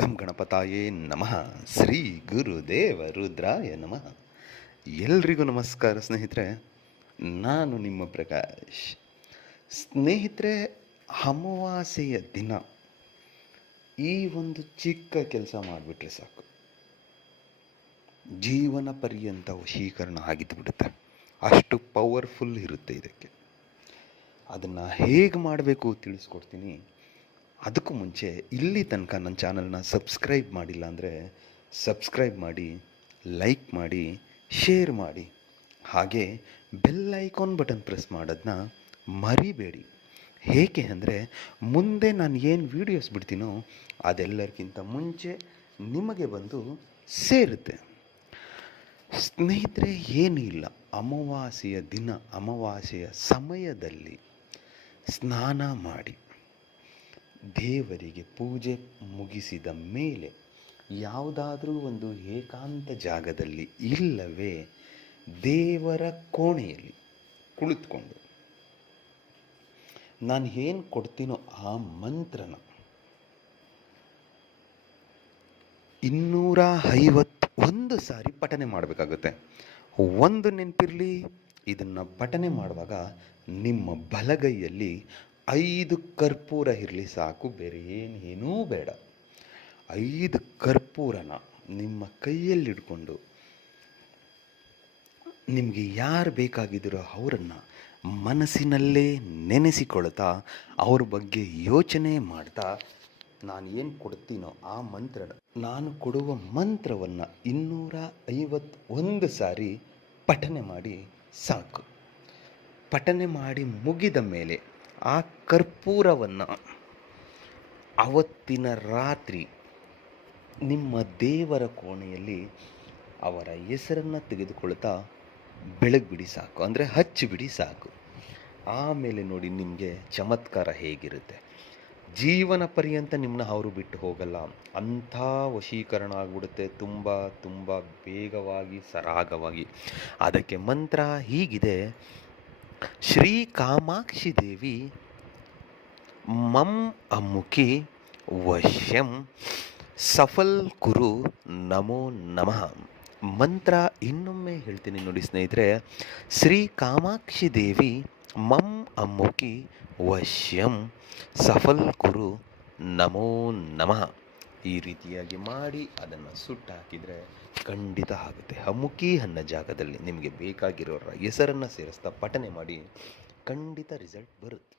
ಘಂ ಗಣಪತಾಯೇ ನಮಃ. ಶ್ರೀ ಗುರುದೇವ ರುದ್ರಾಯ ನಮಃ. ಎಲ್ರಿಗೂ ನಮಸ್ಕಾರ ಸ್ನೇಹಿತರೆ. ನಾನು ನಿಮ್ಮ ಪ್ರಕಾಶ್. ಸ್ನೇಹಿತರೆ, ಅಮಾವಾಸ್ಯೆಯ ದಿನ ಈ ಒಂದು ಚಿಕ್ಕ ಕೆಲಸ ಮಾಡಿಬಿಟ್ರೆ ಸಾಕು, ಜೀವನ ಪರ್ಯಂತ ವಶೀಕರಣ ಆಗಿದ್ದು ಬಿಡುತ್ತೆ. ಅಷ್ಟು ಪವರ್ಫುಲ್ ಇರುತ್ತೆ ಇದಕ್ಕೆ. ಅದನ್ನು ಹೇಗೆ ಮಾಡಬೇಕು ತಿಳಿಸ್ಕೊಡ್ತೀನಿ. ಅದಕ್ಕೂ ಮುಂಚೆ ಇಲ್ಲಿ ತನಕ ನನ್ನ ಚಾನಲ್ನ ಸಬ್ಸ್ಕ್ರೈಬ್ ಮಾಡಿಲ್ಲ ಅಂದರೆ ಸಬ್ಸ್ಕ್ರೈಬ್ ಮಾಡಿ, ಲೈಕ್ ಮಾಡಿ, ಶೇರ್ ಮಾಡಿ, ಹಾಗೆ ಬೆಲ್ ಐಕಾನ್ ಬಟನ್ ಪ್ರೆಸ್ ಮಾಡೋದನ್ನ ಮರಿಬೇಡಿ. ಏಕೆ ಅಂದರೆ ಮುಂದೆ ನಾನು ಏನು ವೀಡಿಯೋಸ್ ಬಿಡ್ತೀನೋ ಅದೆಲ್ಲರಿಗಿಂತ ಮುಂಚೆ ನಿಮಗೆ ಬಂದು ಸೇರುತ್ತೆ. ಸ್ನೇಹಿತರೆ, ಏನೂ ಇಲ್ಲ, ಅಮಾವಾಸ್ಯೆಯ ದಿನ, ಅಮಾವಾಸ್ಯೆಯ ಸಮಯದಲ್ಲಿ ಸ್ನಾನ ಮಾಡಿ ದೇವರಿಗೆ ಪೂಜೆ ಮುಗಿಸಿದ ಮೇಲೆ ಯಾವುದಾದ್ರೂ ಒಂದು ಏಕಾಂತ ಜಾಗದಲ್ಲಿ ಇಲ್ಲವೇ ದೇವರ ಕೋಣೆಯಲ್ಲಿ ಕುಳಿತುಕೊಂಡು ನಾನು ಏನು ಕೊಡ್ತೀನೋ ಆ ಮಂತ್ರನ 251 ಸಾರಿ ಪಠನೆ ಮಾಡಬೇಕಾಗುತ್ತೆ. ಒಂದು ನೆನಪಿರಲಿ, ಇದನ್ನು ಪಠನೆ ಮಾಡುವಾಗ ನಿಮ್ಮ ಬಲಗೈಯಲ್ಲಿ 5 ಕರ್ಪೂರ ಇರಲಿ ಸಾಕು, ಬೇರೆ ಏನೇನೂ ಬೇಡ. 5 ಕರ್ಪೂರನ ನಿಮ್ಮ ಕೈಯಲ್ಲಿ ಹಿಡ್ಕೊಂಡು ನಿಮಗೆ ಯಾರು ಬೇಕಾಗಿದ್ದರೋ ಅವರನ್ನು ಮನಸ್ಸಿನಲ್ಲೇ ನೆನೆಸಿಕೊಳ್ತಾ, ಅವ್ರ ಬಗ್ಗೆ ಯೋಚನೆ ಮಾಡ್ತಾ, ನಾನು ಏನು ಕೊಡ್ತೀನೋ ಆ ಮಂತ್ರ, ನಾನು ಕೊಡುವ ಮಂತ್ರವನ್ನು 251 ಸಾರಿ ಪಠನೆ ಮಾಡಿ ಸಾಕು. ಪಠನೆ ಮಾಡಿ ಮುಗಿದ ಮೇಲೆ ಆ ಕರ್ಪೂರವನ್ನು ಅವತ್ತಿನ ರಾತ್ರಿ ನಿಮ್ಮ ದೇವರ ಕೋಣೆಯಲ್ಲಿ ಅವರ ಹೆಸರನ್ನು ತೆಗೆದುಕೊಳ್ತಾ ಬೆಳಗ್ಬಿಡಿ ಸಾಕು, ಅಂದರೆ ಹಚ್ಚಿಬಿಡಿ ಸಾಕು. ಆಮೇಲೆ ನೋಡಿ ನಿಮಗೆ ಚಮತ್ಕಾರ ಹೇಗಿರುತ್ತೆ. ಜೀವನ ಪರ್ಯಂತ ನಿಮ್ಮನ್ನ ಅವರು ಬಿಟ್ಟು ಹೋಗಲ್ಲ. ಅಂಥ ವಶೀಕರಣ ಆಗಿಬಿಡುತ್ತೆ, ತುಂಬ ತುಂಬ ಬೇಗವಾಗಿ, ಸರಾಗವಾಗಿ. ಅದಕ್ಕೆ ಮಂತ್ರ ಹೀಗಿದೆ: ಶ್ರೀ ಕಾಮಾಕ್ಷಿ ದೇವಿ ಮಂ ಅಮ್ಮುಖಿ ವಶ್ಯಂ ಸಫಲ್ ಕುರು ನಮೋ ನಮಃ. ಮಂತ್ರ ಇನ್ನೊಮ್ಮೆ ಹೇಳ್ತೀನಿ ನೋಡಿ ಸ್ನೇಹಿತರೆ. ಶ್ರೀ ಕಾಮಾಕ್ಷಿ ದೇವಿ ಮಂ ಅಮ್ಮುಖಿ ವಶ್ಯಂ ಸಫಲ್ ಕುರು ನಮೋ ನಮಃ. ಈ ರೀತಿಯಾಗಿ ಮಾಡಿ ಅದನ್ನು ಸುಟ್ಟಾಕಿದರೆ ಖಂಡಿತ ಆಗುತ್ತೆ. ಅಮ್ಮುಖಿ ಅನ್ನೋ ಜಾಗದಲ್ಲಿ ನಿಮಗೆ ಬೇಕಾಗಿರೋರ ಹೆಸರನ್ನು ಸೇರಿಸ್ತಾ ಪಠನೆ ಮಾಡಿ, ಖಂಡಿತ ರಿಸಲ್ಟ್ ಬರುತ್ತೆ.